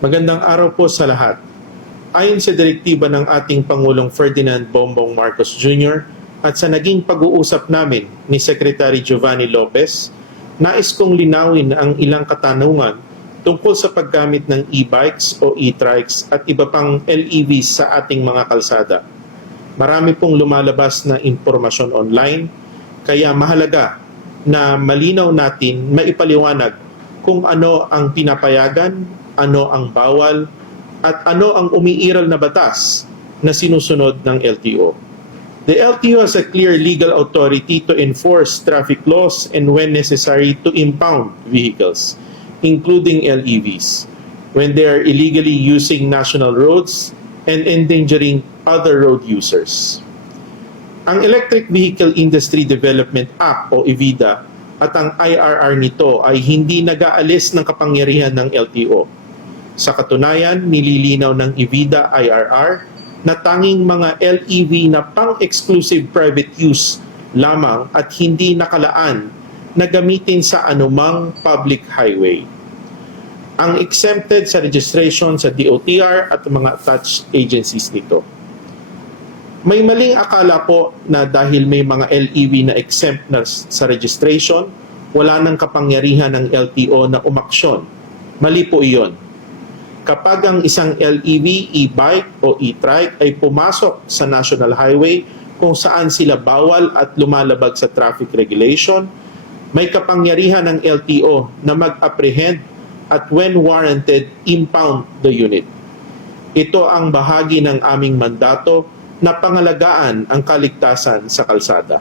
Magandang araw po sa lahat. Ayon sa direktiba ng ating Pangulong Ferdinand Bongbong Marcos Jr. at sa naging pag-uusap namin ni Secretary Giovanni Lopez, nais kong linawin ang ilang katanungan tungkol sa paggamit ng e-bikes o e-trikes at iba pang LEVs sa ating mga kalsada. Marami pong lumalabas na impormasyon online, kaya mahalaga na malinaw natin maipaliwanag kung ano ang pinapayagan, ano ang bawal, at ano ang umiiral na batas na sinusunod ng LTO. The LTO has a clear legal authority to enforce traffic laws and when necessary to impound vehicles, including LEVs, when they are illegally using national roads and endangering other road users. Ang Electric Vehicle Industry Development Act o EVIDA at ang IRR nito ay hindi nag-aalis ng kapangyarihan ng LTO. Sa katunayan, nililinaw ng EVIDA IRR na tanging mga LEV na pang-exclusive private use lamang at hindi nakalaan na gamitin sa anumang public highway. Ang exempted sa registration sa DOTR at mga attached agencies nito. May maling akala po na dahil may mga LEV na exempt na sa registration, wala nang kapangyarihan ng LTO na umaksyon. Mali po iyon. Kapag ang isang LEV, e-bike o e-trike ay pumasok sa national highway kung saan sila bawal at lumalabag sa traffic regulation, may kapangyarihan ng LTO na mag-apprehend at when warranted, impound the unit. Ito ang bahagi ng aming mandato na pangalagaan ang kaligtasan sa kalsada.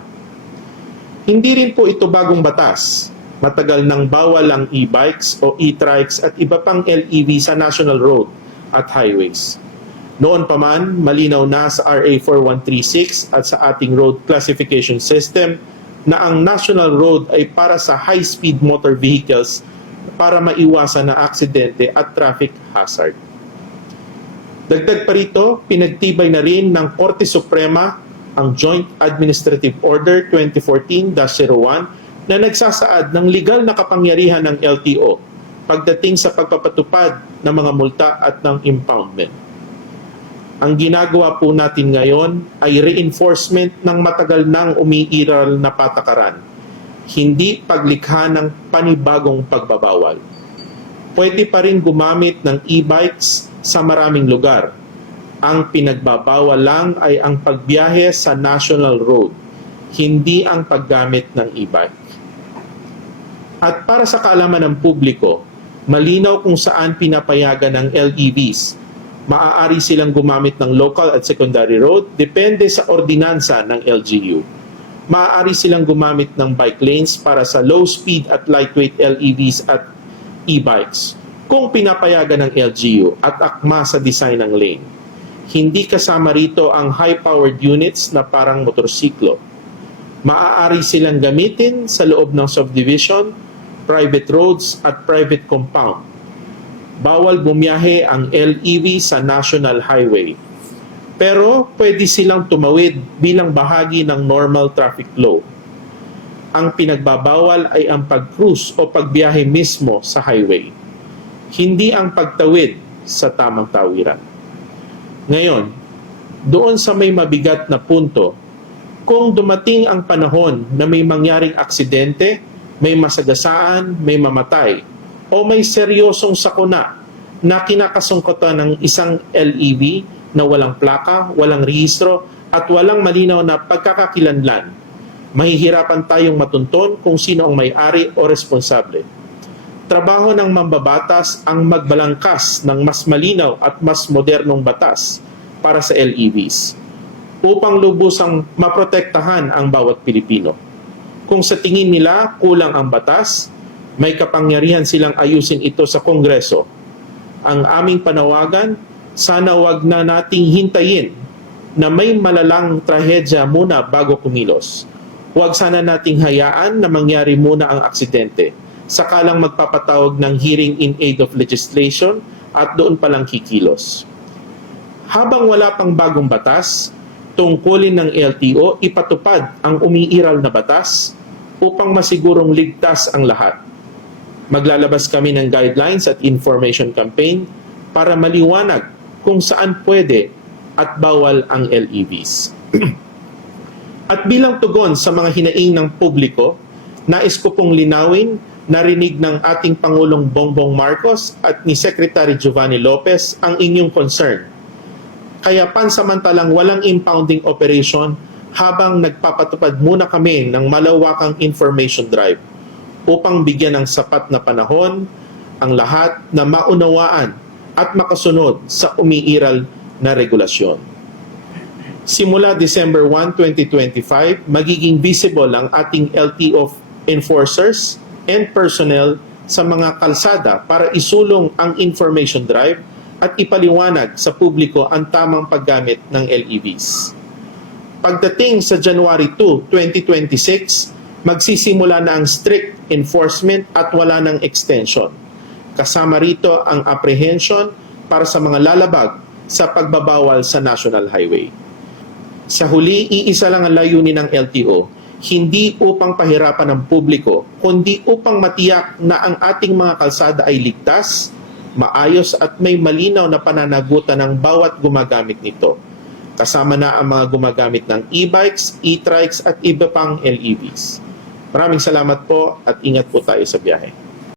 Hindi rin po ito bagong batas. Matagal nang bawal ang e-bikes o e-trikes at iba pang LEV sa national road at highways. Noon pa man, malinaw na sa RA 4136 at sa ating road classification system na ang national road ay para sa high-speed motor vehicles para maiwasan na aksidente at traffic hazard. Dagdag pa rito, pinagtibay na rin ng Korte Suprema ang Joint Administrative Order 2014-01 na nagsasaad ng legal na kapangyarihan ng LTO pagdating sa pagpapatupad ng mga multa at ng impoundment. Ang ginagawa po natin ngayon ay reinforcement ng matagal nang umiiral na patakaran, hindi paglikha ng panibagong pagbabawal. Pwede pa rin gumamit ng e-bikes sa maraming lugar. Ang pinagbabawal lang ay ang pagbiyahe sa national road, hindi ang paggamit ng e-bike. At para sa kaalaman ng publiko, malinaw kung saan pinapayagan ng LEVs. Maaari silang gumamit ng local at secondary road, depende sa ordinansa ng LGU. Maaari silang gumamit ng bike lanes para sa low speed at lightweight LEVs at e-bikes kung pinapayagan ng LGU at akma sa design ng lane. Hindi kasama rito ang high-powered units na parang motorsiklo. Maaari silang gamitin sa loob ng subdivision, private roads at private compound. Bawal bumiyahe ang LEV sa national highway. Pero pwede silang tumawid bilang bahagi ng normal traffic flow. Ang pinagbabawal ay ang pag-cruise o pagbiyahe mismo sa highway, hindi ang pagtawid sa tamang tawiran. Ngayon, doon sa may mabigat na punto, kung dumating ang panahon na may mangyaring aksidente, may masagasaan, may mamatay, o may seryosong sakuna na kinakasungkutan ng isang LEV na walang plaka, walang rehistro, at walang malinaw na pagkakakilanlan, mahihirapan tayong matunton kung sino ang may-ari o responsable. Trabaho ng mambabatas ang magbalangkas ng mas malinaw at mas modernong batas para sa LEVs upang lubusang maprotektahan ang bawat Pilipino. Kung sa tingin nila kulang ang batas, may kapangyarihan silang ayusin ito sa Kongreso. Ang aming panawagan, sana wag na nating hintayin na may malalang trahedya muna bago kumilos. Huwag sana nating hayaan na mangyari muna ang aksidente, sakalang magpapatawag ng hearing in aid of legislation at doon palang kikilos. Habang wala pang bagong batas, tungkulin ng LTO ipatupad ang umiiral na batas upang masigurong ligtas ang lahat. Maglalabas kami ng guidelines at information campaign para maliwanag kung saan pwede at bawal ang LEVs. At bilang tugon sa mga hinaing ng publiko, nais ko pong linawin, narinig ng ating Pangulong Bongbong Marcos at ni Secretary Giovanni Lopez ang inyong concern. Kaya pansamantalang walang impounding operation habang nagpapatupad muna kami ng malawakang information drive upang bigyan ng sapat na panahon ang lahat na maunawaan at makasunod sa umiiral na regulasyon. Simula December 1, 2025, magiging visible ang ating LTO enforcers and personnel sa mga kalsada para isulong ang information drive at ipaliwanag sa publiko ang tamang paggamit ng LEVs. Pagdating sa January 2, 2026, magsisimula na ang strict enforcement at wala ng extension. Kasama rito ang apprehension para sa mga lalabag sa pagbabawal sa National Highway. Sa huli, iisa lang ang layunin ng LTO, hindi upang pahirapan ng publiko, kundi upang matiyak na ang ating mga kalsada ay ligtas, maayos at may malinaw na pananagutan ng bawat gumagamit nito. Kasama na ang mga gumagamit ng e-bikes, e-trikes at iba pang LEVs. Maraming salamat po at ingat po tayo sa biyahe.